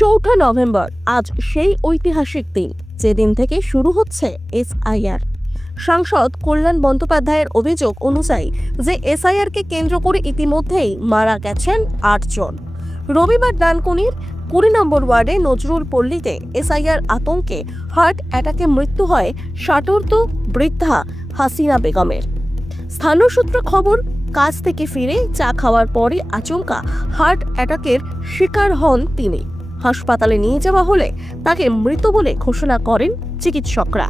চৌঠা নভেম্বর আজ সেই ঐতিহাসিক দিন যেদিন থেকে শুরু হচ্ছে এসআইআর। সাংসদ কল্যাণ বন্দ্যোপাধ্যায়ের অভিযোগ অনুযায়ী যে এসআইআরকে কেন্দ্র করে ইতিমধ্যেই মারা গেছেন ৮ জন। রবিবার ডানকুনির ২০ নম্বর ওয়ার্ডে নজরুল পল্লীতে এসআইআর আতঙ্কে হার্ট অ্যাটাকে মৃত্যু হয় ৬০ বৃদ্ধা হাসিনা বেগমের। স্থানীয় সূত্রে খবর, কাজ থেকে ফিরে চা খাওয়ার পরে আচমকা হার্ট অ্যাটাকের শিকার হন তিনি। হাসপাতালে নিয়ে যাওয়া হলে তাকে মৃত বলে ঘোষণা করেন চিকিৎসকরা।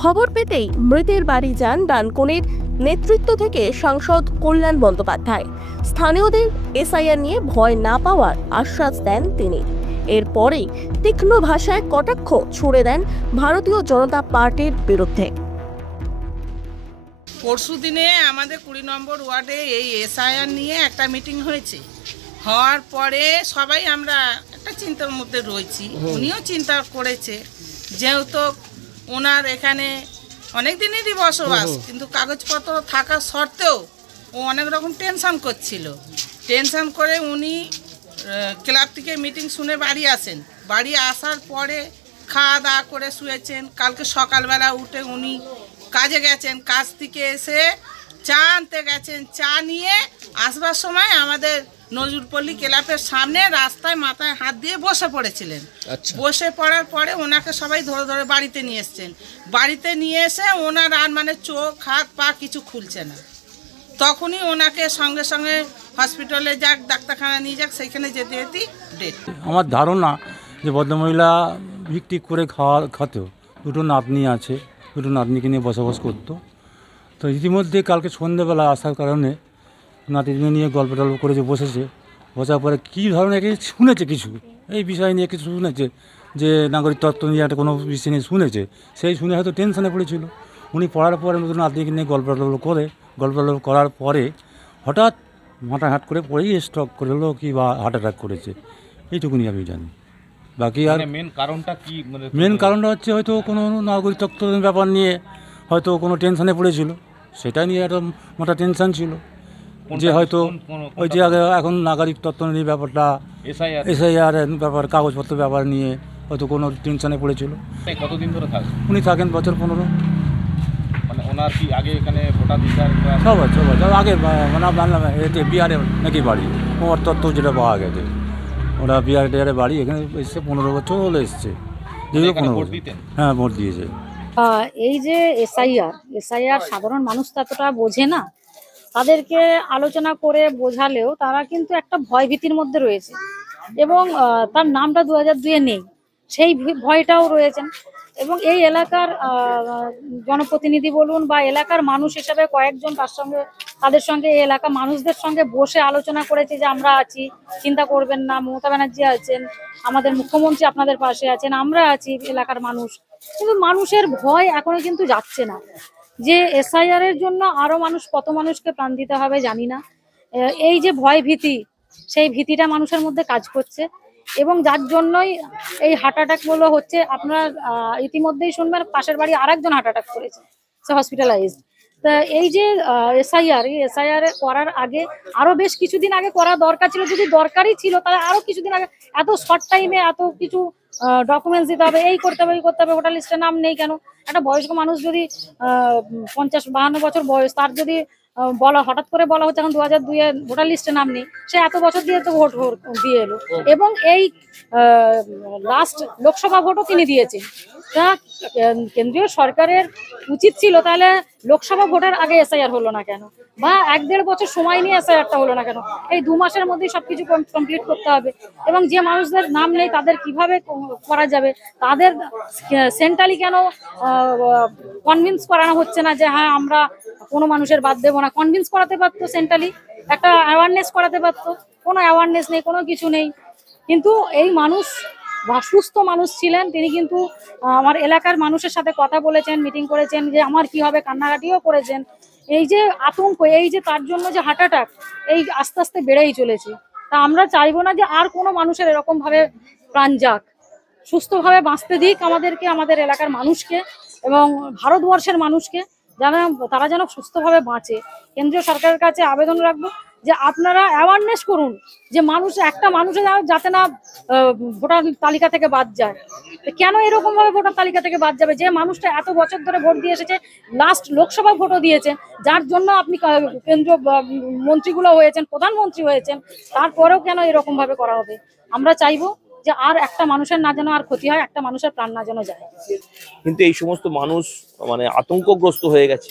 খবর পেতেই মৃতের বাড়ি যান ডানকুনির নেতৃত্ব থেকে সাংসদ কল্যাণ বন্দ্যোপাধ্যায়। স্থানীয়দের এসআইআর নিয়ে ভয় না পাওয়ার আশ্বাস দেন তিনি। এরপরেই তীক্ষ্ণ ভাষায় কটাক্ষ ছুড়ে দেন ভারতীয় জনতা পার্টির বিরুদ্ধে। পরশু দিনে আমাদের ২০ নম্বর ওয়ার্ডে এই এসআইআর নিয়ে একটা মিটিং হয়েছে। হওয়ার পরে সবাই আমরা একটা চিন্তার মধ্যে রয়েছি। উনিও চিন্তা করেছে, যেহেতু ওনার এখানে অনেক দিনেরই বসবাস, কিন্তু কাগজপত্র থাকা সত্ত্বেও ও অনেক রকম টেনশন করছিল। টেনশন করে উনি ক্লাব থেকে মিটিং শুনে বাড়ি আসেন। বাড়ি আসার পরে খাওয়া দাওয়া করে শুয়েছেন। কালকে সকালবেলা উঠে উনি কাজে গেছেন, কাজ থেকে এসে চা আনতে গেছেন। চা নিয়ে আসবার সময় আমাদের নজরুলপল্লী ক্লাবের সামনে রাস্তায় মাথায় হাত দিয়ে বসে পড়েছিলেন। বসে পড়ার পরে ওনাকে সবাই ধরে ধরে বাড়িতে নিয়ে এসছেন। বাড়িতে নিয়ে এসে ওনার আর চোখ হাত পা কিছু খুলছে না। তখনই ওনাকে সঙ্গে সঙ্গে হসপিটালে যাক, ডাক্তারখানা নিয়ে যাক, সেখানে যেতে যেতেই ডেট। আমার ধারণা যে ভদ্রমহিলা ভিক্ষিক করে খাতো। দুটো নাতনি আছে, দুটো নাতনিকে নিয়ে বসবাস করতো। তো ইতিমধ্যে কালকে সন্ধ্যেবেলা আসার কারণে নাতিনি নিয়ে গল্প টল্প করেছে, বসার পরে কী ধরনের শুনেছে কিছু এই বিষয় নিয়ে কিছু শুনেছে, যে নাগরিক তত্ত্ব নিয়ে একটা কোনো বিষয় নিয়ে শুনেছে। সেই শুনে হয়তো টেনশনে পড়েছিল। উনি পড়ার পরে নতুন নাতনিকে নিয়ে গল্প টল্প করার পরে হঠাৎ মাথা হাট করে পড়েই স্ট্রোক করলো কি বা হার্ট অ্যাটাক করেছে, এইটুকুনি আমি জানি। বাকি আর মেন কারণটা হচ্ছে হয়তো কোনো নাগরিক তত্ত্বের ব্যাপার নিয়ে হয়তো কোনো টেনশনে পড়েছিল। সেটা নিয়ে একটা মোটা টেনশন ছিল যে হয়তো ওই যে এখন নাগরিক তত্ত্ব নিয়ে ব্যাপারটা এসআইআর ব্যাপার, কাগজপত্র ব্যাপার নিয়ে হয়তো কোনো টেনশনে পড়েছিল। কতদিন ধরে থাকেন? উনি থাকেন বছর ১৫। মানে ওনার কি আগে এখানে ভোটাধিকার সব আগে মানে এতে বিহারে নাকি বাড়ি, ওর তত্ত্ব যেটা পাওয়া গেছে, ওরা বিহারে বাড়ি, এখানে এসছে ১৫ বছর হলে এসছে। যেগুলো ১৫ বছর, হ্যাঁ ভোট দিয়েছে। এই যে এসআইআর সাধারণ মানুষ তো এতটা বোঝে না। তাদেরকে আলোচনা করে বোঝালেও তারা কিন্তু একটা ভয়ভীতির মধ্যে রয়েছে, এবং তার নামটা ২০০২-এ নেই, সেই ভয়টাও রয়েছেন। এবং এই এলাকার জনপ্রতিনিধি বলুন বা এলাকার মানুষ হিসেবে কয়েকজন তাদের সঙ্গে এই এলাকা মানুষদের সঙ্গে বসে আলোচনা করেছে যে আমরা আছি, চিন্তা করবেন না, মমতা ব্যানার্জি আছেন, আমাদের মুখ্যমন্ত্রী আপনাদের পাশে আছেন, আমরা আছি এলাকার মানুষ। কিন্তু মানুষের ভয় এখনো কিন্তু যাচ্ছে না যে এসআইআর এর জন্য আরো কত মানুষকে প্রাণ দিতে হবে জানি না। এই যে ভয় ভীতি, সেই ভীতিটা মানুষের মধ্যে কাজ করছে, এবং যার জন্যই এই হার্ট অ্যাটাক গুলো হচ্ছে। আপনারা ইতিমধ্যেই শুনবেন পাশের বাড়ি আরেকজন হার্ট অ্যাটাক করেছে, সে হসপিটালাইজড। তা এই যে এসআইআর করার আগে আরো বেশ কিছুদিন আগে করা দরকার ছিল। যদি দরকারই ছিল তাহলে আরো কিছুদিন আগে, এত শর্ট টাইমে এত কিছু ডকুমেন্টস দিতে হবে, এই করতে হবে, ভোটার লিস্টে নাম নেই কেন? একটা বয়স্ক মানুষ যদি ৫০-৫২ বছর বয়স, তার যদি হঠাৎ করে বলা হচ্ছে এখন ২০০২-এ ভোটার লিস্টে নাম নেই, সে এত বছর দিয়ে তো ভোট দিয়ে এলো, এবং এই লাস্ট লোকসভা ভোটও তিনি দিয়েছেন। তা কেন্দ্রীয় সরকারের উচিত ছিল তাহলে লোকসভা ভোটের আগে এসআইআর হলো না কেন, বা ১-১.৫ বছর সময় নিয়ে এসআইআরটা হলো না কেন? এই ২ মাসের মধ্যেই সবকিছু কমপ্লিট করতে হবে। এবং যে মানুষদের নাম নেই তাদের কিভাবে করা যাবে, তাদের সেন্ট্রালি কেন কনভিন্স করানো হচ্ছে না যে হ্যাঁ আমরা কোনো মানুষের বাদ দেবো না? কনভিন্স করাতে পারতো, সেন্ট্রালি একটা অ্যাওয়ারনেস করাতে পারতো। কোনো অ্যাওয়ারনেস নেই, কোনো কিছু নেই। কিন্তু এই মানুষ সুস্থ মানুষ ছিলেন, তিনি কিন্তু আমার এলাকার মানুষের সাথে কথা বলেছেন, মিটিং করেছেন যে আমার কি হবে, কান্নাকাটিও করেছেন। এই যে আতঙ্ক, এই যে তার জন্য যে হার্ট অ্যাটাক, এই আস্তে আস্তে বেড়েই চলেছে। তা আমরা চাইবো না যে আর কোনো মানুষের এরকম ভাবে প্রাণ যাক। সুস্থভাবে বাঁচতে দিক আমাদেরকে, আমাদের এলাকার মানুষকে এবং ভারতবর্ষের মানুষকে, তারা যেন সুস্থভাবে বাঁচে। কেন্দ্রীয় সরকারের কাছে আবেদন রাখবো যে আপনারা অ্যাওয়ারনেস করুন যে একটা মানুষের যাতে না ভোটার তালিকা থেকে বাদ যায়। কেন এরকম ভাবে ভোটার তালিকা থেকে বাদ যাবে? যে মানুষটা এত বছর ধরে ভোট দিয়ে এসেছে, লাস্ট লোকসভা ভোটও দিয়েছেন, যার জন্য আপনি কেন্দ্রীয় মন্ত্রীগুলো হয়েছেন, প্রধানমন্ত্রী হয়েছেন, তারপরেও কেন এরকম ভাবে করা হবে? আমরা চাইবো যে আর একটা মানুষের না যেন আর ক্ষতি হয়, একটা মানুষের প্রাণ না যেন যায়। কিন্তু এই সমস্ত মানুষ মানে আতঙ্কগ্রস্ত হয়ে গেছে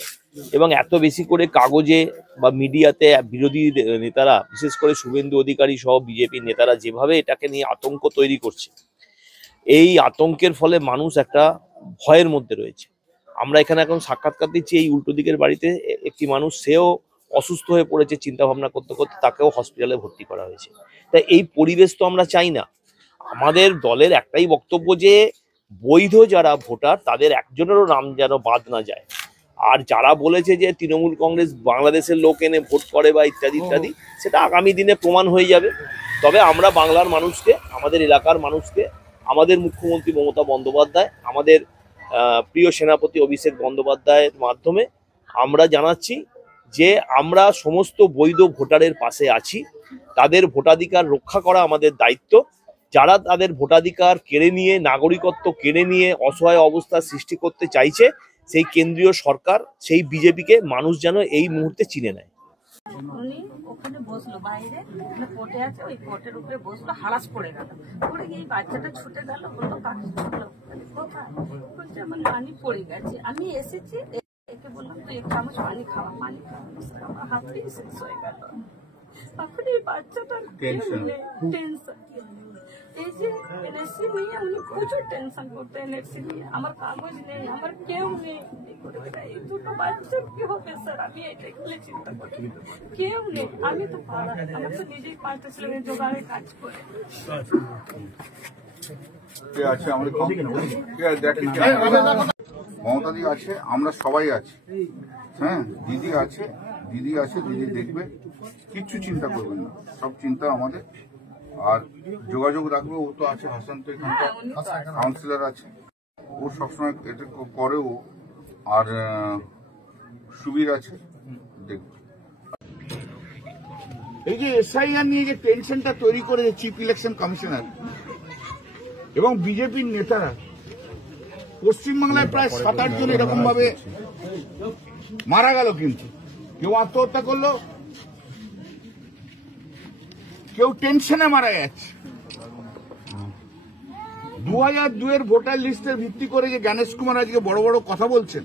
এবং এত বেশি করে কাগজে বা মিডিয়াতে বিরোধী নেতারা, বিশেষ করে শুভেন্দু অধিকারী সহ বিজেপির নেতারা যেভাবে এটাকে নিয়ে আতঙ্ক তৈরি করছে, এই আতঙ্কের ফলে মানুষ একটা ভয়ের মধ্যে রয়েছে। আমরা এখানে এখন সাক্ষাৎকার দিচ্ছি, এই উল্টো দিকের বাড়িতে একটি মানুষ, সেও অসুস্থ হয়ে পড়েছে চিন্তা ভাবনা করতে করতে, তাকেও হসপিটালে ভর্তি করা হয়েছে। তাই এই পরিবেশ তো আমরা চাই না। আমাদের দলের একটাই বক্তব্য যে বৈধ যারা ভোটার তাদের একজনেরও নাম যেন বাদ না যায়। আর যারা বলেছে যে তৃণমূল কংগ্রেস বাংলাদেশের লোক এনে ভোট করে বা ইত্যাদি ইত্যাদি, সেটা আগামী দিনে প্রমাণ হয়ে যাবে। তবে আমরা বাংলার মানুষকে, আমাদের এলাকার মানুষকে, আমাদের মুখ্যমন্ত্রী মমতা বন্দ্যোপাধ্যায়, আমাদের প্রিয় সেনাপতি অভিষেক বন্দ্যোপাধ্যায়ের মাধ্যমে আমরা জানাচ্ছি যে আমরা সমস্ত বৈধ ভোটারের পাশে আছি। তাদের ভোটাধিকার রক্ষা করা আমাদের দায়িত্ব। যারা তাদের ভোটাধিকার কেড়ে নিয়ে, নাগরিকত্ব কেড়ে নিয়ে অসহায় অবস্থা সৃষ্টি করতে চাইছে, সেই কেন্দ্রীয় সরকার, সেই বিজেপিকে মানুষ যেন এই মুহূর্তে চিনে নেয়। উনি ওখানে বসলো বাইরে, কোর্টে আছে, ওই কোর্টের উপরে বসলো, হারাস পড়ে গেল, পড়ে গিয়ে বাচ্চাটা ছুটে গেল, বললো কাকে ছুটলো, কোথায়? বলছে আমার নানি পড়ে গেছে, আমি এসেছি, একে বললাম তুই এক চামচ পানি খাওয়া, পানি খাওয়া, আমার হাতেই শেষ হয়ে গেল। এখন এই বাচ্চাটার টেনশন, এই যে এনআরসি নিয়ে উনি প্রচুর টেনশন করতেন, এনআরসি নিয়ে আমার কাগজ নেই, আমার কেউ নেই, এই দুটো বাচ্চা কি হবে স্যার? আমি এটাই খুলে চিন্তা করি, কেউ নেই, আমি তো পারা, আমার তো নিজেই পারতেছিলাম জোগাড়ে কাজ করে। মমতাদি আছে, আমরা সবাই আছি, হ্যাঁ, দিদি আছে, দিদি দেখবে, কিচ্ছু চিন্তা করবেন না, সব চিন্তা আমাদের। আর যোগাযোগ রাখবে, ও তো আছে, হাসান তো এখানকার কাউন্সিলর আছে, ও সবসময় এটা করেও। আর সুবীর আছে, দেখবে। এই যে এসআইআর নিয়ে যে টেনশনটা তৈরি করেছে চিফ ইলেকশন কমিশনার এবং বিজেপির নেতারা, পশ্চিমবাংলায় প্রায় 7-8 জন এরকম ভাবে মারা গেল, কিন্তু কেউ আত্মহত্যা করলো, কেউ টেনশনে মারা যাচ্ছে। 2002-এর ভোটার লিস্টের ভিত্তি করে যে জ্ঞানেশ কুমার আজকে বড় বড় কথা বলছেন,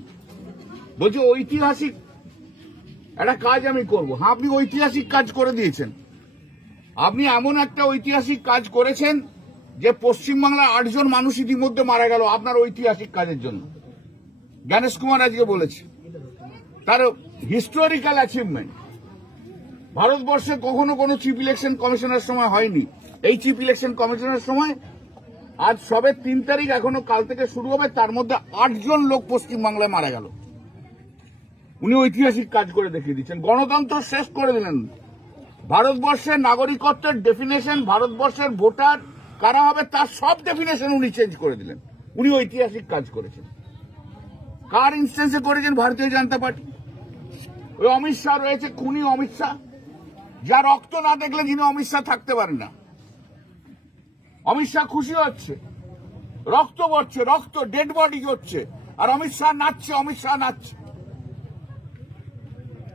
বলছে ঐতিহাসিক একটা কাজ আমি করব। হ্যাঁ, আপনি ঐতিহাসিক কাজ করে দিয়েছেন। আপনি এমন একটা ঐতিহাসিক কাজ করেছেন যে পশ্চিমবাংলার 8 জন মানুষ ইতিমধ্যে মারা গেল আপনার ঐতিহাসিক কাজের জন্য। জ্ঞানেশ কুমার আজকে বলেছে তার হিস্টোরিক্যাল অ্যাচিভমেন্ট ভারতবর্ষে কখনো কোনো চিফ ইলেকশন কমিশনের সময় হয়নি। এই চিফ ইলেকশন কমিশনের সময় আজ সবে 3 তারিখ, এখনো কাল থেকে শুরু হবে, তার মধ্যে 8 জন লোক পশ্চিমবাংলায় মারা গেল। উনি ঐতিহাসিক কাজ করে দেখিয়ে দিচ্ছেন, গণতন্ত্র শেষ করে দিলেন। ভারতবর্ষের নাগরিকত্বের ডেফিনেশন, ভারতবর্ষের ভোটার কারা হবে তার সব ডেফিনেশন উনি চেঞ্জ করে দিলেন। উনি ঐতিহাসিক কাজ করেছেন। কার ইনস্টেন্সে করেছেন? ভারতীয় জনতা পার্টি। ওই অমিত শাহ রয়েছে, খুনি অমিত শাহ, যা রক্ত না দেখলে যিনি অমিত শাহ থাকতে পারেন না। অমিত শাহ খুশি হচ্ছে, রক্ত পড়ছে, রক্ত, ডেড বডি হচ্ছে, আর অমিত শাহ নাচছে, অমিত শাহ নাচছে।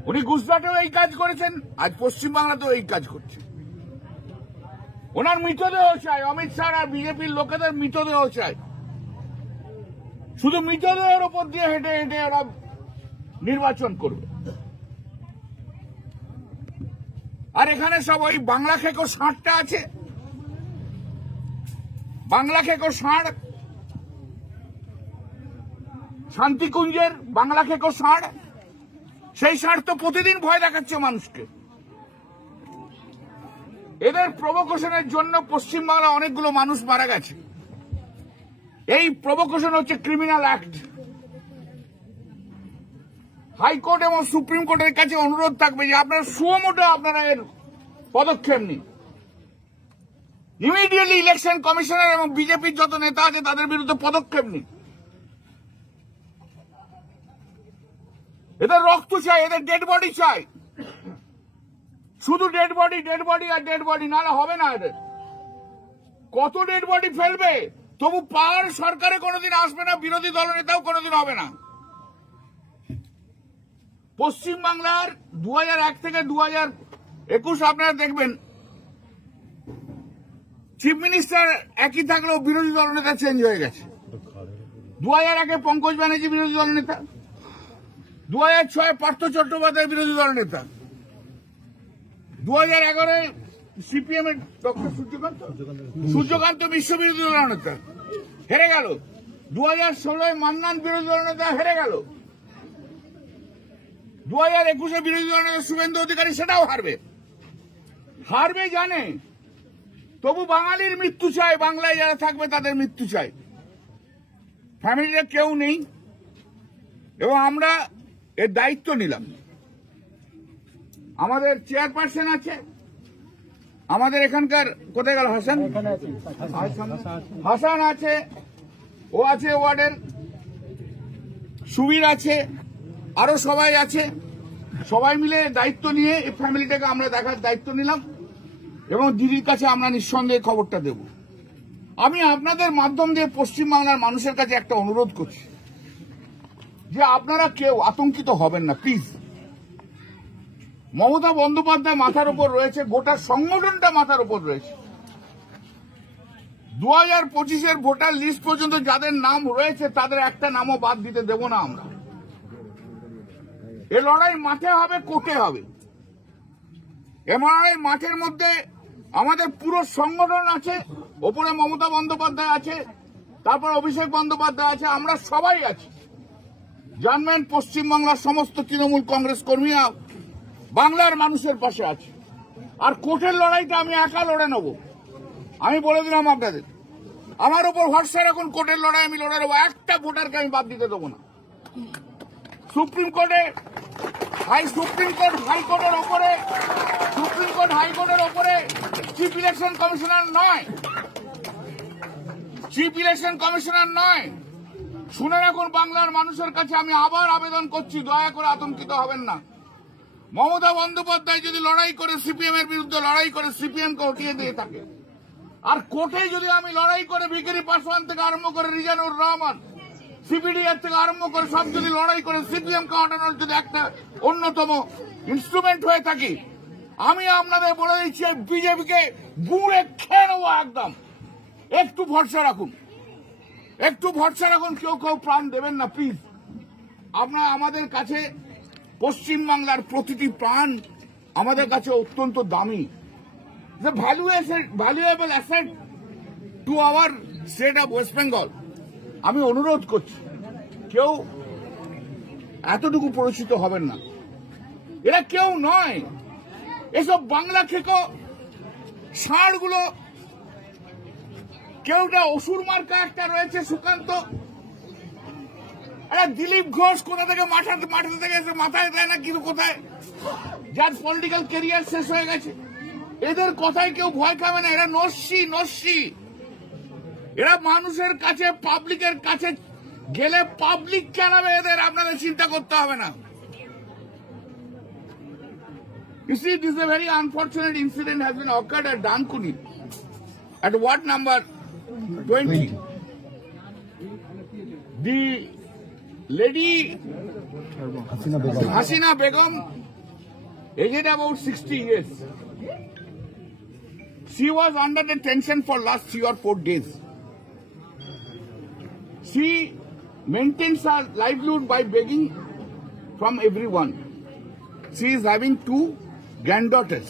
উনি গুজরাটেও এই কাজ করেছেন, আজ পশ্চিমবাংলাতেও এই কাজ করছে। ওনার মৃতদেহ চাই, অমিত শাহ আর বিজেপির লোকেদের মৃতদেহ চাই। শুধু মৃতদেহের ওপর দিয়ে হেঁটে হেঁটে ওরা নির্বাচন করবে। আর এখানে সব ওই বাংলা খেকো ষাঁড়টা আছে, বাংলা খেকো ষাঁড়, শান্তিকুঞ্জের বাংলা খেকো ষাঁড়, সেই ষাঁড় তো প্রতিদিন ভয় দেখাচ্ছে মানুষকে। এদের প্রভোকেশনের জন্য পশ্চিমবাংলা অনেকগুলো মানুষ মারা গেছে। এই প্রভোকেশন হচ্ছে ক্রিমিনাল অ্যাক্ট। হাইকোর্ট এবং সুপ্রিম কোর্টের কাছে অনুরোধ থাকবে যে আপনারা সুমোটো আপনারা এর পদক্ষেপ নিন। ইমিডিয়েটলি ইলেকশন কমিশনার এবং বিজেপির যত নেতা আছে তাদের বিরুদ্ধে পদক্ষেপ নিন। এদের রক্ত চাই, এদের ডেড বডি চাই, শুধু ডেড বডি আর ডেড বডি, নাহলে হবে না। এদের কত ডেড বডি ফেলবে, তবু পাওয়ার সরকারে কোনোদিন আসবে না, বিরোধী দলনেতাও কোনোদিন হবে না। পশ্চিমবাংলার 2001 থেকে 2021 আপনারা দেখবেন চিফ মিনিস্টার একই থাকলেও বিরোধী দলনেতা চেঞ্জ হয়ে গেছে। 2001-এ পঙ্কজ ব্যানার্জি বিরোধী দলনেতা, 2006-এ পার্থ চট্টোপাধ্যায় বিরোধী দলনেতা, 2011-এ সিপিএম এর ডক্টর সূর্যকান্ত মিশ্র বিরোধী দলনেতা হেরে গেল, 2016-এ মান্নান বিরোধী দলনেতা হেরে গেল, 2021-এ বিরোধী দলনেতা শুভেন্দু অধিকারী সেটাও হারবে জানে, তবু বাঙালির মৃত্যু চাই, বাংলায় যারা থাকবে তাদের মৃত্যু চাই। ফ্যামিলিতে কেউ নেই এবং আমরা এর দায়িত্ব নিলাম। আমাদের চেয়ারপারসন আছে, আমাদের এখানকার কোথায় গেল হাসান আছে, ও আছে ওয়ার্ডের, সুবীর আছে, আরো সবাই আছে। সবাই মিলে দায়িত্ব নিয়ে এই ফ্যামিলিটাকে আমরা দেখার দায়িত্ব নিলাম এবং দিদির কাছে আমরা নিঃসন্দেহে খবরটা দেব। আমি আপনাদের মাধ্যম দিয়ে পশ্চিমবাংলার মানুষের কাছে একটা অনুরোধ করছি যে আপনারা কেউ আতঙ্কিত হবেন না প্লিজ। মমতা বন্দ্যোপাধ্যায় মাথার উপর রয়েছে, গোটা সংগঠনটা মাথার উপর রয়েছে। 2025-এর ভোটার লিস্ট পর্যন্ত যাদের নাম রয়েছে তাদের একটা নামও বাদ দিতে দেব না আমরা। এ লড়াই মাঠে হবে, কোর্টে হবে। এমআরআই মাঠের মধ্যে আমাদের পুরো সংগঠন আছে, ওপরে মমতা বন্দ্যোপাধ্যায় আছে, তারপর অভিষেক বন্দ্যোপাধ্যায় আছে, আমরা সবাই আছি। জানবেন পশ্চিমবাংলার সমস্ত তৃণমূল কংগ্রেস কর্মীরা বাংলার মানুষের পাশে আছে। আর কোর্টের লড়াইটা আমি একা লড়ে নেব, আমি বলে দিলাম আপনাদের। আমার উপর ভরসা রাখুন, কোর্টের লড়াই আমি লড়ে নেবো, একটা ভোটারকে আমি বাদ দিতে দেবো না। সুপ্রিম কোর্ট হাইকোর্টের ওপরে চিফ ইলেকশন কমিশনার নয়। শুনে রাখুন বাংলার মানুষের কাছে আমি আবার আবেদন করছি, দয়া করে আতঙ্কিত হবেন না। মমতা বন্দ্যোপাধ্যায় যদি লড়াই করে সিপিএম এর বিরুদ্ধে লড়াই করে সিপিএম কে হটিয়ে দিয়ে থাকে, আর কোর্টে যদি আমি লড়াই করে ভিখারি পাসওয়ান থেকে আরম্ভ করে রিজানুর রহমান, সিপিডিআর থেকে আরম্ভ করে সব যদি লড়াই করে সিপিএম কে হটানোর যদি একটা অন্যতম ইনস্ট্রুমেন্ট হয়ে থাকি, আমি আপনাদের বলে দিচ্ছি বিজেপিকে গুঁড়ে খেয়ে নেবো একদম। একটু ভরসা রাখুন, কেউ প্রাণ দেবেন না প্লিজ। আপনারা আমাদের কাছে পশ্চিমবাংলার প্রতিটি প্রাণ আমাদের কাছে অত্যন্ত দামি, valuable asset to our state of West Bengal. আমি অনুরোধ করছি কেউ এতটুকু পরিচিত হবেন না, এরা কেউ নয়। এসব বাংলা খেকো ষাঁড়গুলো, কেউটা অসুর মার্কা একটা রয়েছে সুকান্ত, দিলীপ ঘোষ কোথা থেকে মাঠে থেকে এসে মাথায় দেয় না কিন্তু কোথায়, যার পলিটিক্যাল ক্যারিয়ার শেষ হয়ে গেছে। এদের কথায় কেউ ভয় খাবে না, এরা নস্যি। এরা মানুষের কাছে, পাবলিকের কাছে গেলে পাবলিক জানাবে এদের, আপনাদের চিন্তা করতে হবে না। You see, this is a very unfortunate incident has been occurred at Dankuni at ward number 20. The lady Hasina Begum, aged about 60 years, she was under the tension for last 3 or 4 days. She maintains her livelihood by begging from everyone. She is having 2 granddaughters.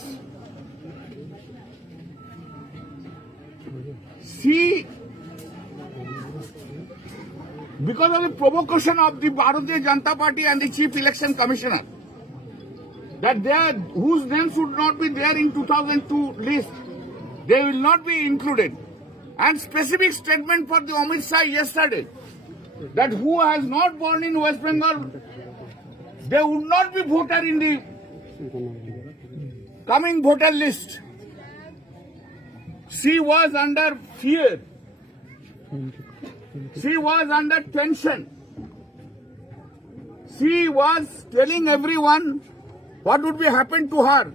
She, because of the provocation of the Bharatiya Janata Party and the Chief Election Commissioner, that whose names should not be there in 2002 list, they will not be included. And specific statement for the Amit Shah yesterday, that who has not born in West Bengal, they would not be voted in the coming voter list. She was under fear. She was under tension. She was telling everyone what would be happened to her.